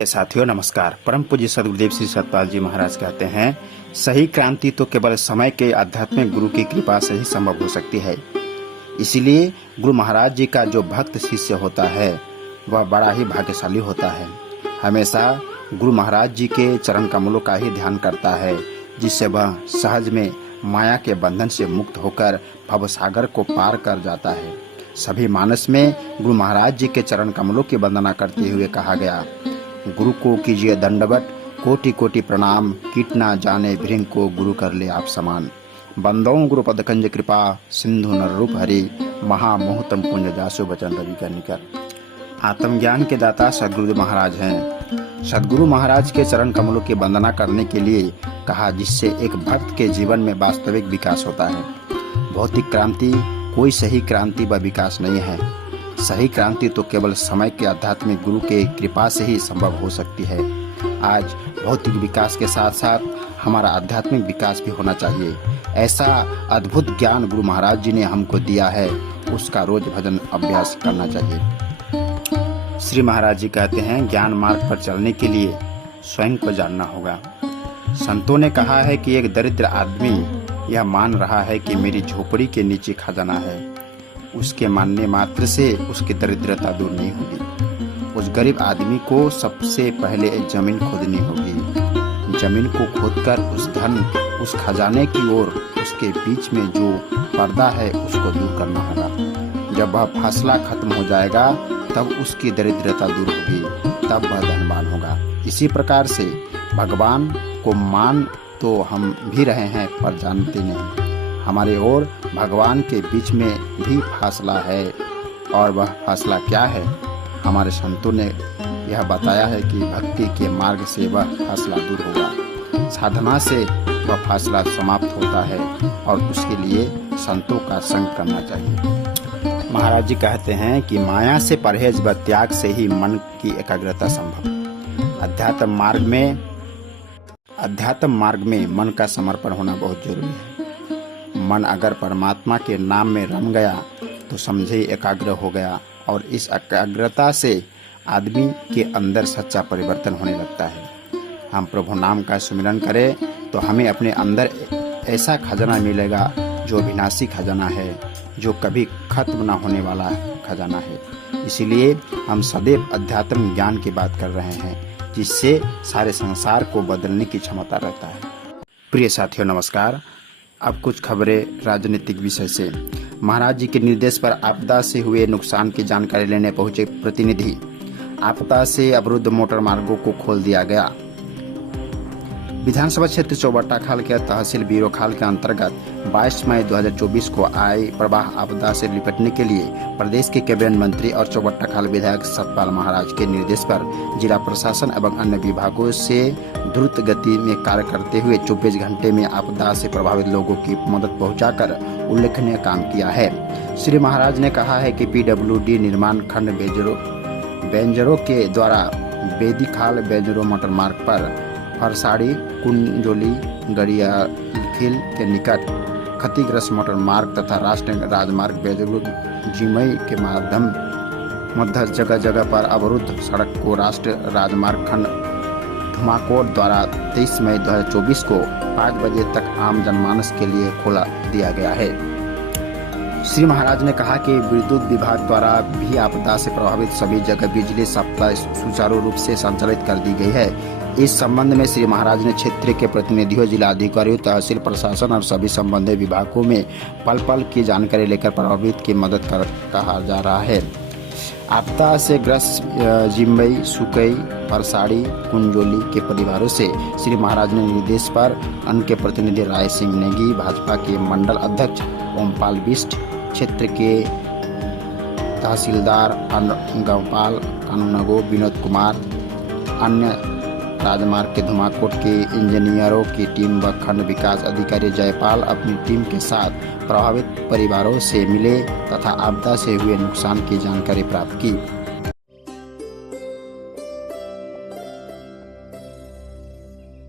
साथियों नमस्कार। परम पूज्य सदगुरुदेव श्री सतपाल जी महाराज कहते हैं, सही क्रांति तो केवल समय के आध्यात्मिक गुरु की कृपा से ही संभव हो सकती है। इसीलिए गुरु महाराज जी का जो भक्त शिष्य होता है वह बड़ा ही भाग्यशाली होता है। हमेशा गुरु महाराज जी के चरण कमलों का ही ध्यान करता है, जिससे वह सहज में माया के बंधन से मुक्त होकर भवसागर को पार कर जाता है। सभी मानस में गुरु महाराज जी के चरण कमलों की वंदना करते हुए कहा गया, गुरु को कीजिए दंडवत, कोटि कोटि प्रणाम, कीट ना जाने भृंग को गुरु कर ले आप समान। बंदों गुरु पदकंज कृपा, सिंधु नर रूप हरि, महामोहतम पुण्य जासु बचन रवि का निकर। आत्मज्ञान के दाता सदगुरु महाराज हैं। सदगुरु महाराज के चरण कमलों की वंदना करने के लिए कहा, जिससे एक भक्त के जीवन में वास्तविक विकास होता है। भौतिक क्रांति कोई सही क्रांति व विकास नहीं है। सही क्रांति तो केवल समय के आध्यात्मिक गुरु के कृपा से ही संभव हो सकती है। आज भौतिक विकास के साथ साथ हमारा आध्यात्मिक विकास भी होना चाहिए। ऐसा अद्भुत ज्ञान गुरु महाराज जी ने हमको दिया है, उसका रोज भजन अभ्यास करना चाहिए। श्री महाराज जी कहते हैं, ज्ञान मार्ग पर चलने के लिए स्वयं को जानना होगा। संतों ने कहा है कि एक दरिद्र आदमी यह मान रहा है कि मेरी झोपड़ी के नीचे खजाना है, उसके मानने मात्र से उसकी दरिद्रता दूर नहीं होगी। उस गरीब आदमी को सबसे पहले एक जमीन खोदनी होगी। जमीन को खोदकर उस धन, उस खजाने की ओर उसके बीच में जो पर्दा है उसको दूर करना होगा। जब वह फासला खत्म हो जाएगा तब उसकी दरिद्रता दूर होगी, तब वह धनवान होगा। इसी प्रकार से भगवान को मान तो हम भी रहे हैं पर जानते नहीं। हमारे और भगवान के बीच में भी फासला है, और वह फासला क्या है? हमारे संतों ने यह बताया है कि भक्ति के मार्ग से वह फासला दूर होगा, साधना से वह फासला समाप्त होता है, और उसके लिए संतों का संग करना चाहिए। महाराज जी कहते हैं कि माया से परहेज व त्याग से ही मन की एकाग्रता संभव। अध्यात्म मार्ग में मन का समर्पण होना बहुत जरूरी है। मन अगर परमात्मा के नाम में रम गया तो समझे एकाग्र हो गया, और इस एकाग्रता से आदमी के अंदर सच्चा परिवर्तन होने लगता है। हम प्रभु नाम का सुमिरन करें तो हमें अपने अंदर ऐसा खजाना मिलेगा जो विनाशी खजाना है, जो कभी खत्म न होने वाला खजाना है। इसीलिए हम सदैव अध्यात्म ज्ञान की बात कर रहे हैं, जिससे सारे संसार को बदलने की क्षमता रहता है। प्रिय साथियों नमस्कार। अब कुछ खबरें राजनीतिक विषय से। महाराज जी के निर्देश पर आपदा से हुए नुकसान की जानकारी लेने पहुंचे प्रतिनिधि। आपदा से अवरुद्ध मोटर मार्गों को खोल दिया गया। विधानसभा क्षेत्र चौबट्टा खाल के तहसील बीरो खाल के अंतर्गत 22 मई 2024 को आई प्रवाह आपदा से निपटने के लिए प्रदेश के कैबिनेट मंत्री और चौबट्टा खाल विधायक सतपाल महाराज के निर्देश पर जिला प्रशासन एवं अन्य विभागों से द्रुत गति में कार्य करते हुए 24 घंटे में आपदा से प्रभावित लोगों की मदद पहुंचाकर उल्लेखनीय काम किया है। श्री महाराज ने कहा है कि PWD निर्माण खंड बेंजरो के द्वारा बेदी खाल बेंजरो मोटर मार्ग पर फरसाड़ी कुंजोली गड़ियाखिल के निकट क्षतिग्रस्त मोटर मार्ग तथा राष्ट्रीय राजमार्ग बेजरू जिमई के मध्य जगह जगह पर अवरुद्ध सड़क को राष्ट्रीय राजमार्ग खंड धुमाकोट द्वारा 23 मई 2024 को 5 बजे तक आम जनमानस के लिए खोला दिया गया है। श्री महाराज ने कहा कि विद्युत विभाग द्वारा भी आपदा से प्रभावित सभी जगह बिजली सप्लाई सुचारू रूप से संचालित कर दी गई है। इस संबंध में श्री महाराज ने क्षेत्र के प्रतिनिधियों, जिला अधिकारियों, तहसील प्रशासन और सभी संबंधित विभागों में पल पल की जानकारी लेकर प्रभावित की मदद कर कहा जा रहा है। आपदा से ग्रस्त जिम्बई, सुकई, फरसाड़ी, कुंजोली के परिवारों से श्री महाराज ने निर्देश पर उनके प्रतिनिधि राय सिंह नेगी, भाजपा के मंडल अध्यक्ष ओमपाल बिष्ट, क्षेत्र के तहसीलदार गौपाल कानूनगो, विनोद कुमार, अन्य राजमार्ग के धुमाकोट के इंजीनियरों की टीम व खंड विकास अधिकारी जयपाल अपनी टीम के साथ प्रभावित परिवारों से मिले तथा आपदा से हुए नुकसान की जानकारी प्राप्त की।